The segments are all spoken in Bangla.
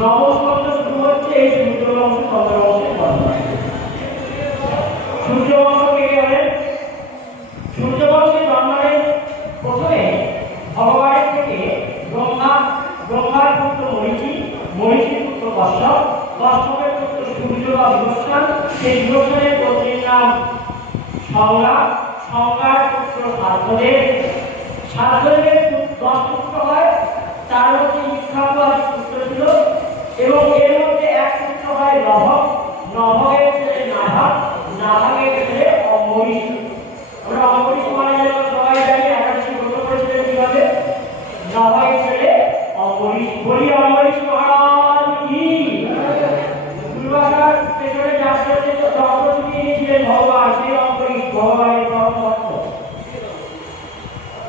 নবস্কন্ধ শুরু হচ্ছে, এই সূর্যবংশ চন্দ্রবংশের বর্ণনা সূর্যবংশ কে গেলেন সূর্যবংশের জন্মানের প্রথমে ভগবানের থেকে ব্রহ্মা, ব্রহ্মার পুত্র মরিচি মরিচির পুত্র কশ্যপ, কশ্যপের পুত্র সূর্য বা সেই বিভূষণের পত্নীর নাম সংজ্ঞা সংজ্ঞার পুত্র সার্থদেব সার্থদেবের দশ হয়। তার মধ্যে পুত্র ছিল এবং এর মধ্যে এক পুত্র হয় নভক। নভকের ছেলে নাভাক নাভাকের ছেলে অম্বরীশ। আমরা অম্বরীশ মারা গেল সবাই জানি একাদশী ব্রত করেছিলেন কীভাবে? নভকের ছেলে অম্বরীশ। বলি অম্বরীশ মহারাজ কি? দুর্বাসার পেছনে যাচ্ছে যে চক্র নিয়েছিলেন ভগবান সেই অম্বরীশ, ভগবানের পরম ভক্ত।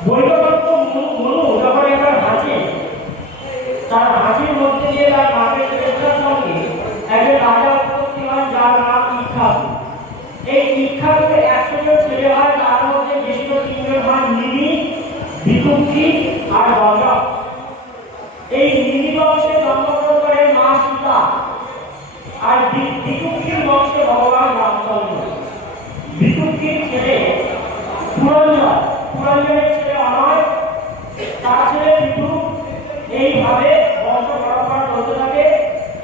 বৈকল্প মনু যখন একবার হাঁচে তার হাঁচির মধ্যে দিয়ে তার আর গজক এই নিমি বংশে জন্মগ্রহণ করেন মা সীতা আর বিকুক্ষির বংশে ভগবান রামচন্দ্র। বিকুক্ষির ছেলে পুরঞ্জন পুরঞ্জনের ছেলে অনয় তার ছেলে বিদু। এইভাবে বংশ পরম্পরা চলতে থাকে,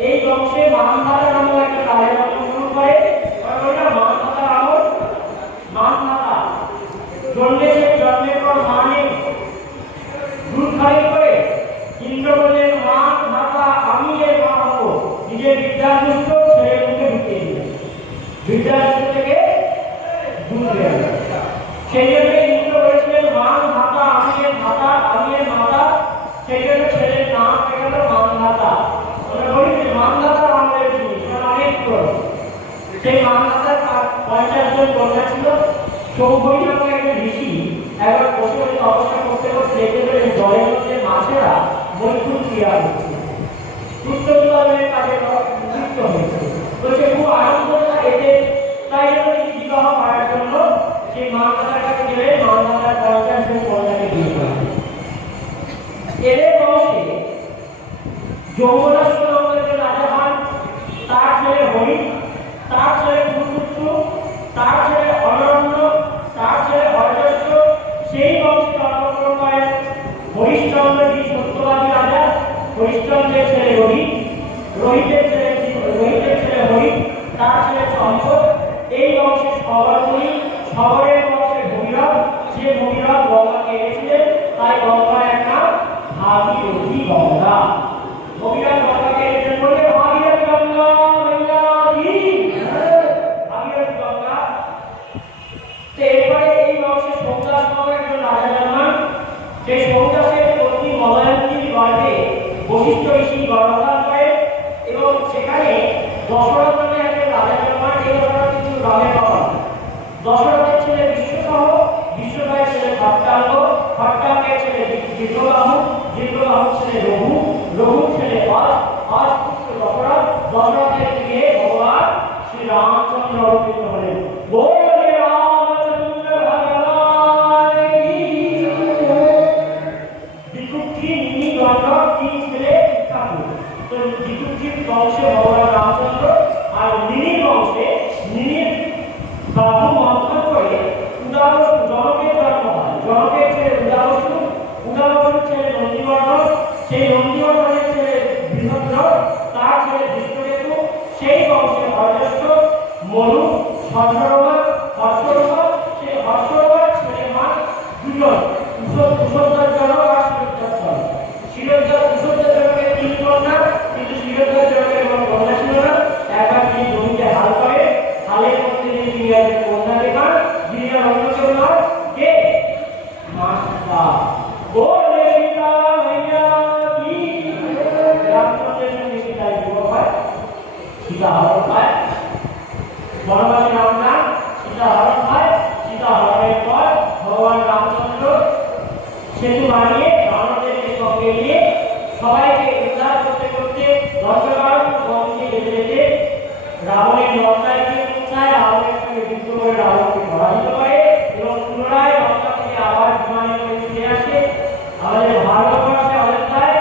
এই বংশে মানধাতা নামক একটা রাজা জন্মগ্রহণ করে ওরা মানধাতা নামক মানধাতা জন্মেছে জন্মের পর মা নেই দুধ খালি করে ইন্দ্র বললেন মা মাতা আমি এর মা হব নিজের বিদ্যাদুষ্ট ছেলের মুখে ঢুকিয়ে দিলেন বিদ্যাদুষ্ট থেকে দুধ বের হলো। সেই জন্য ইন্দ্র বলেছিলেন মান মাতা আমি এর মাতা আমি এর মাতা। সেই ছেলের নাম গেল মানধাতা। আমরা বলি যে মানধাতা আমাদের জিনিস অনেক সেই মানধাতার পঞ্চাশ জন কন্যা ছিল। চৌবই নামক একজন ঋষি একবার বসে বসে তপস্যা করতে করতে দেখতে পেলেন জলের মধ্যে মাছেরা মৈথুন ক্রিয়া উত্তর জলের কাজে লিপ্ত হয়েছে। বলছে, খুব আনন্দ এতে। তাই জন্য বিবাহ করার জন্য সেই মানধাতার তার ছেলে হরি সেই বংশে জন্মগ্রহণ করেন সত্যবাদী রাজা, হরিশ্চন্দ্রের ছেলে রোহিত, রোহিতের ছেলে রোহিতের ছেলে হরি, তার ছেলে সম্পদ এই বংশে সবরমণি সবরের যে ভূমিরথ গঙ্গাকে এনেছিলেন তাই গঙ্গার এক নাম ভাগীরথী গঙ্গা ভূমিরথ গঙ্গাকে এনেছেন বলে ভাগীরথী গঙ্গা গঙ্গা গঙ্গা। এই এবং সেখানে দশরথ নামে রাজা এই কিন্তু দশরথের ছেলে বিশ্বসহ বিশ্বভাইয়ের ছেলে ভট্টাঙ্গ, ভট্টাঙ্গের ছেলে দীর্ঘবাহু দীর্ঘবাহুর ছেলে রঘু, রঘুর ছেলে অজ অজ পুত্র দশরথ, দশরথের গৃহে ভগবান শ্রী অবতীর্ণ হলেন। ভগবান কি বিকুক্ষি নিমি গন্ধব তিন ছেলে ঠাকুর তো বিকুক্ষির বংশে ভগবান রামচন্দ্র আর নিমির বংশে নিমির বাহু মন্থন করে উদাবসু জনকের জন্ম হয় জনকের ছেলে উদাবসু উদাবসুর ছেলে নন্দীবর্ধন সেই নন্দীবর্ধনের ছেলে বৃহদ্র তার ছেলে বিষ্ণুকেতু সেই বংশে অজস্র মনু সর্বরমা হর্ষরমা সেই হর্ষরমার ছেলে মান দুজন কুশোদ্ধার জনক আর শিরোদ্ধার জনক শিরোদ্ধার কুশোদ্ধার জনকের তিন কন্যা কিন্তু শিরোদ্ধার জনকের কোনো কন্যা ছিল না একবার তিনি জমিতে হাল করে হালের মধ্যে তিনি গিরিরাজের কন্যা দেখান গিরিরাজ অন্য কেউ নয় কে মা সীতা বলে সীতা হইয়া কি রামচন্দ্রের সঙ্গে সীতার বিবাহ হয় সীতা হরণ হয় বনবাসী রাম নাম সীতা হরণ হয় সীতা হরণের পর ভগবান রামচন্দ্র সেতু বানিয়ে রাবণদেরকে সঙ্গে নিয়ে সবাইকে উদ্ধার করতে করতে দণ্ডকারণ গঙ্গে বেঁধে রেখে রাবণের লঙ্কায় রাবণের সঙ্গে যুদ্ধ করে রাবণকে পরাজিত করে এবং পুনরায় লঙ্কা থেকে আবার বিমানে করে ফিরে আসে আমাদের ভারতবর্ষে অযোধ্যায়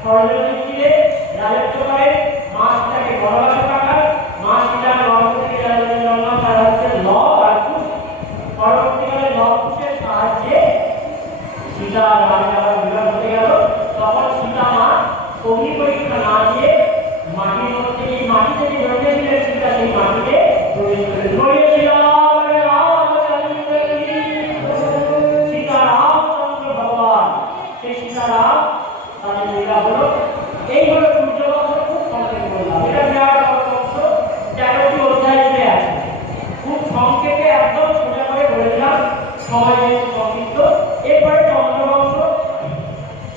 স্বর্ণদ্বীপ তীরে রাজত্ব করে মা সীতাকে বনবাসে পাঠায় মা সীতা গর্ভবতী রাজনের জন্য তার হচ্ছে লব আর কুশ পরবর্তীকালে লব কুশের সাহায্যে সীতা রাজা বিবাহ হতে গেল তখন সীতা মা অগ্নি পরীক্ষা না দিয়ে মাটির মধ্যে এই মাটি থেকে জন্মেছিলেন সীতা সেই মাটিতে প্রবেশ করে ধরেছিলাম রামচন্দ্র কি সীতা রামচন্দ্র ভগবান সেই সীতারাম তাদের লীলা হলো এই হলো সূর্য বংশ খুব সংক্ষেপে বললাম এটা বিরাট বড় বংশ তেরোটি অধ্যায় জুড়ে আছে খুব সংক্ষেপে একদম সোজা করে বলে দিলাম সময় যেহেতু সংক্ষিপ্ত এরপরে চন্দ্রবংশ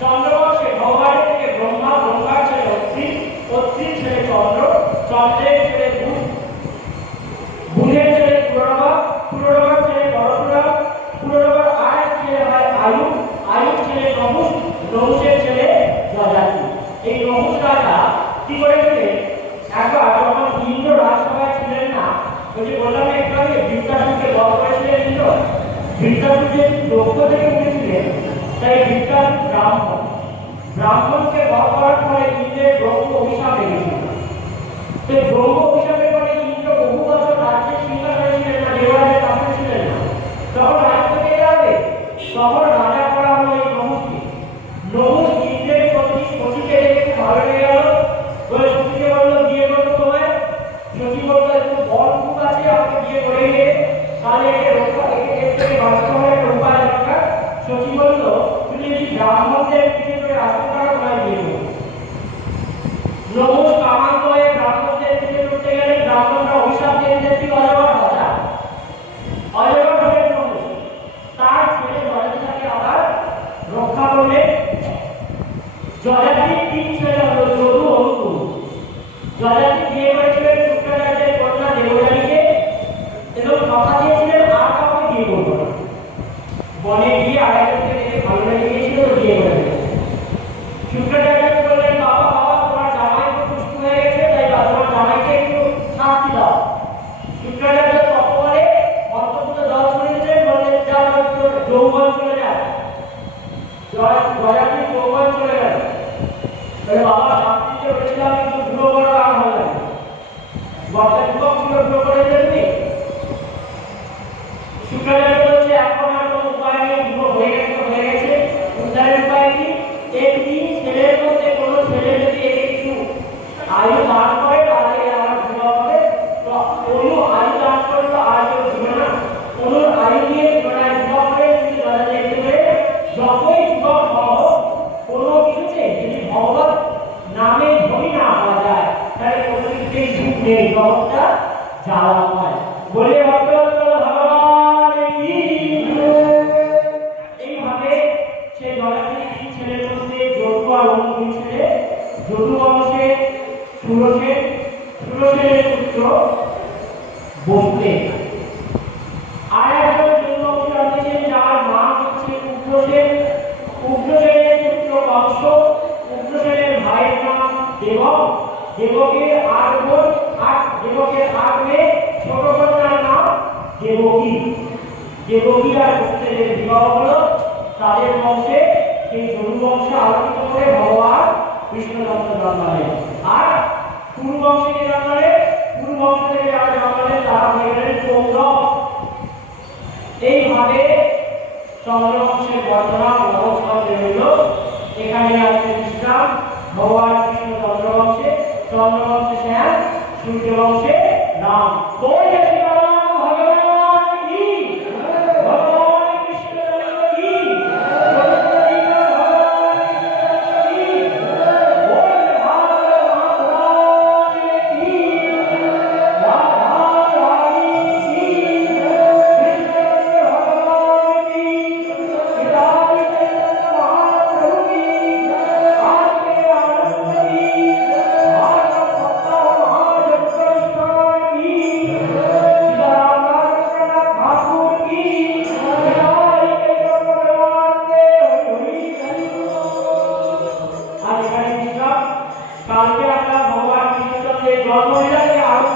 চন্দ্রবংশে ভগবানের থেকে ব্রহ্মা ব্রহ্মার ছেলে অত্রি অত্রির ছেলে চন্দ্র চন্দ্রের ছেলে বুধ বুধের ছেলে পুরনবা পুরনবার ছেলে পরশুরাম পুরনবার আর এক ছেলে হয় আয়ু আয়ুর ছেলে নহুষ নহুষের ছেলে যজাতি এই নহুষ রাজা কি করেছিলেন একবার যখন ইন্দ্র রাজসভায় ছিলেন না বললাম একটু আগে বধ করেছিলেন ইন্দ্র বৃত্তাসুর যে যজ্ঞ থেকে উঠেছিলেন তাই ব্রাহ্মণ। ব্রাহ্মণকে বধ করার ফলে ইন্দ্রের ব্রহ্ম অভিশাপ লেগেছিল। তো ব্রহ্ম অভিশাপের পরে ইন্দ্র বহু বছর রাজ্যের সিংহাসনে ছিলেন না কাছে ছিলেন না। তখন রাজ্য কে যাবে? তখন তাহলে একটা উপায় দরকার সতী বলল তুমি যদি করে তার আবার রক্ষা তিন ছেলে হলো যদু অঙ্কু জয়াতি বুড়ো করে দেননি। শুক্রাচার্য ছেলে যদু বংশে সুরসেন সুরসেনের পুত্র বসুদেব আর একজন যদু বংশে আছেন যার মা হচ্ছে উগ্রসেন। উগ্রসেনের পুত্র কংস উগ্রসেনের ভাইয়ের নাম দেবক। দেবকের আট বোন আট দেবকের আট মেয়ে ছোট কন্যার নাম দেবকী। দেবকী আর বসুদেবের বিবাহ হলো তাদের বংশে সেই যদু বংশে আলোকিত করে ভগবান কৃষ্ণচন্দ্র জন্মালেন আর কুরু বংশে কে জন্মালেন কুরু বংশ থেকে যারা জন্মালেন তারা হয়ে গেলেন কৌরব এইভাবে চন্দ্রবংশের বর্ণনা মহোৎসবে রইল। এখানে আছে বিশ্রাম ভগবান কৃষ্ণ চন্দ্রবংশে চন্দ্রবংশে শ্যাম, সূর্যবংশে রাম। বল যে জন্মলীলাকে আমরা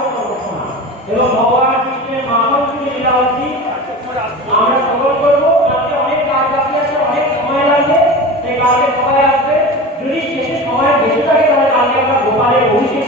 সকল করব। তাতে অনেক অনেক সময় লাগবে। সেই কাজে সময় আসবে। যদি শেষে সময় বেশি থাকে, তাহলে কালকে আমরা গোপালের অভিষেক